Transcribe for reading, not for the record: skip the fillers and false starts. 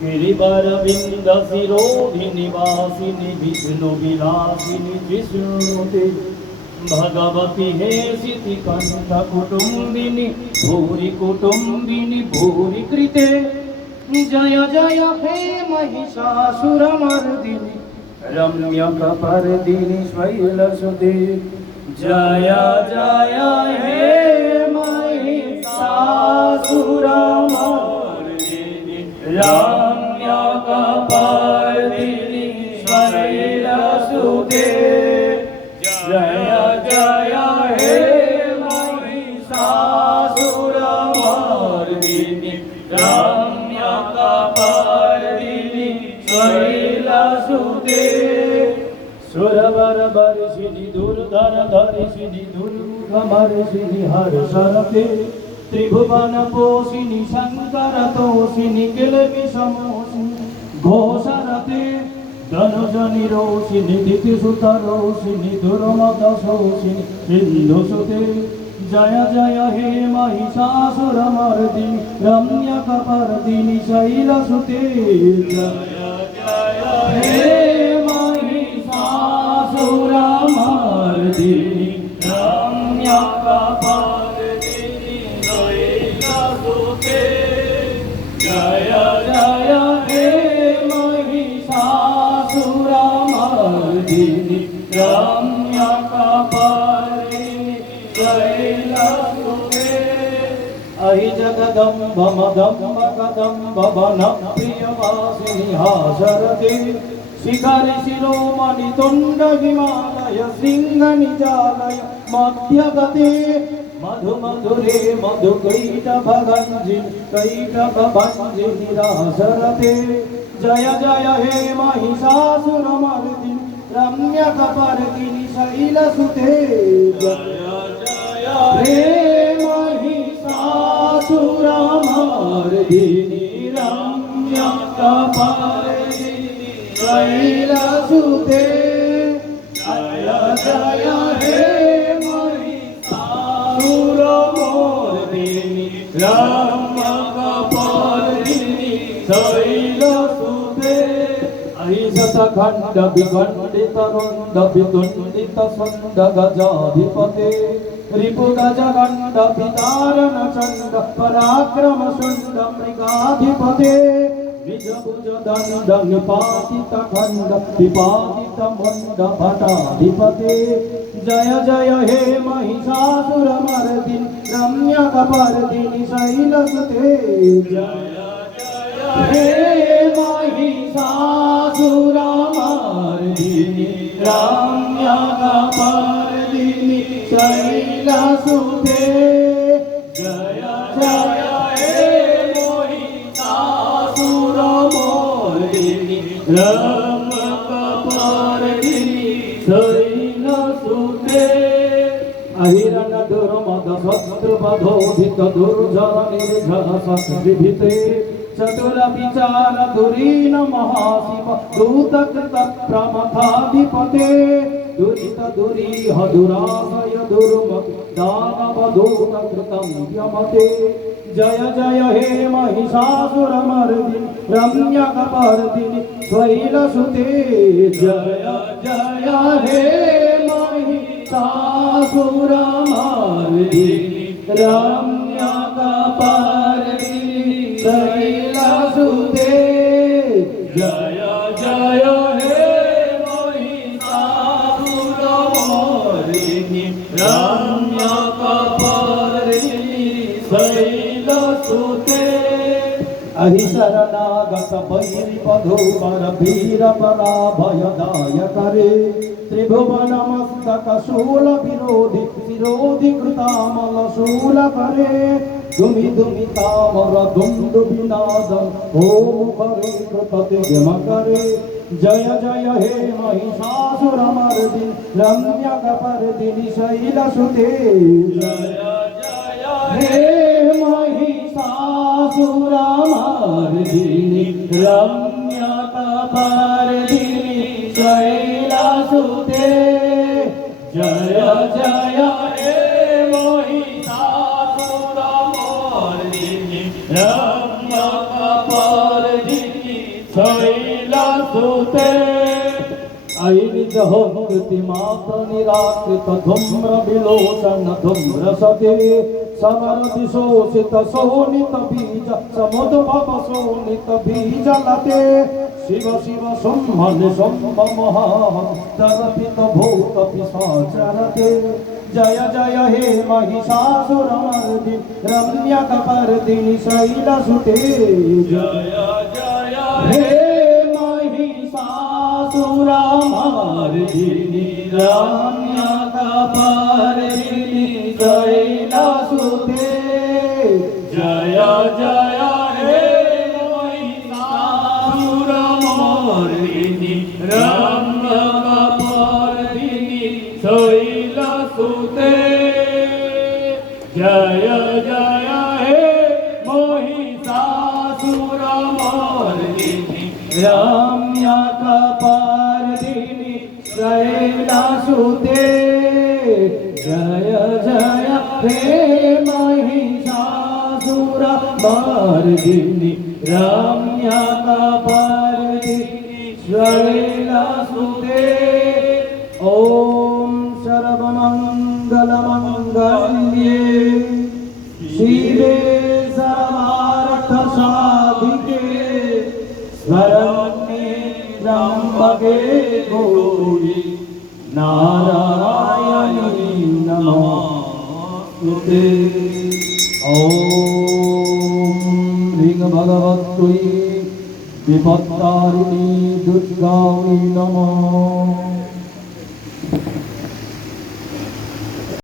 गिरिवरविन्दशिरोधिनि वासिनि विष्णुविलासिनि विष्णुते भगवती हे सितिकण्ठकुटुम्बिनि भूरि कुटुम्बिनि भूरि कृते जय जय हे महिषासुरमर्दिनि रम्यकपर्दिनि शैलसुते जय जय हे महिषासुरमर्दिनि रम्यकपर्दिनि शैलसुते जय जय हे महिषासुरमर्दिनि रम्यकपर्दिनि शैलसुते सुरवरवर्षिणि दुर्धरधरिषिणि दुर्गमर्षिणि हर्षरते त्रिभुवनपोषिणि शङ्करतोषिणि किलविषमोषिणि घोषरते धनुजनिरोषिणि दितिसुतरोषिणि दुर्मदशोषिणि सिन्धुसुते जय जय हे महिषासुरमर्दिनि रम्यकपर्दिनि शैलसुते जय जय हे महिषासुरमर्दिनि रम्यकपर्दिनि शैलसुते जय जय हे महिषासुरमर्दिनि रम्यकपर्दिनि शैलसुते अहि जगदम्ब मदम्ब कदम्ब वनप्रियवासिनि हासरते शिखरि शिरोमणि तुण्ड हिमालय शृङ्गनिजालय मध्यगते मधुमधुरे मधुकैटभगञ्जिनि कैटभभञ्जिनि रासरते जय जय हे महिषासुरमर्दिनि रम्यकपर्दिनि शैलसुते जय जय हे महिषासुरमर्दिनि रम्यकपर्दिनि शैलसुते जय जय हे महिषासुरमर्दिनि रम्यकपर्दिनि शैलसुते अहिषतखण्ड विखण्डित रुण्ड वितुण्डित सुण्ड गजाधिपते रिपुगजगण्ड विदारण चण्ड पराक्रम शुण्ड मृगाधिपते निजभुज दण्ड निपातित खण्ड विपातित मुण्ड भटाधिपते जय जय हे महिषासुरमर्दिनि रम्यकपर्दिनि शैलसुते जय जय हे महिषासुरमर्दिनि रम्यकपर्दिनि शैलसुते जय जय हे महिषासुरमर्दिनि रम्यकपर्दिनि शैलसुते अहिरण दुर्मद शत्रुवधोधित दुर्जन निर्जन संविभिते चतुर विचार धुरीन महाशिव दूतकृत प्रमथाधिपते दुरित दुरीह दुराशय दुर्मति दानवदूतकृतं यमते जय जय हे महिषासुरमर्दिनि रम्यकपर्दिनि शैलसुते जय जय हे महिषासुरमर्दिनि रम्यकपर्दिनि शैलसुते जय जय हे महिषासुरमर्दिनि रम्यकपर्दिनि शैलसुते अहिशरणागत वैरिवधूवर वीरपराभयदायकरे त्रिभुवनमस्तक शूल विरोधि शिरोधि कृतामल शूलकरे दुमि दुमि तामर दुन्दुभिनादं ओम करे कृतति यमकरे जय जय हे महिषासुरमर्दिनि रम्यकपर्दिनि शैलसुते जय जय हे महिषासुरमर्दिनि रम्यकपर्दिनि शैलसुते जय जय हे महिषासुरमर्दिनि रम्यकपर्दिनि शैलसुते ऐनिजहङ्कृति मात्र निराकृत धूम्र विलोचन धूम्र सते समरति शोषित शोणित बीज समुद्भव शोणित बीज लते शिव शिव शम्भन शम्भ महादर्पित भूत पिशाचरते जय जय हे महिषासुरमर्दिनि रम्यकपर्दिनि शैलसुते जय जय हे महिषासुरमर्दिनि रम्यकपर्दिनि शैलसुते जय जय हे महिषासुरमर्दिनि रम्यकपर्दिनि शैलसुते जय जय हे महिषासुरमर्दिनि रम्यकपर्दिनि शैलसुते जय जय हे महिषासुरमर्दिनि रम्यकपर्दिनि शैलसुते ॐ सर्वमङ्गलमङ्गल्ये शिवे सर्वार्थसाधिके शरण्ये त्र्यम्बके गौरी नारायणी नमोस्तुते ॐ ह्रीं भगवत्यै विपत्तारिणी दुर्गायै नमः।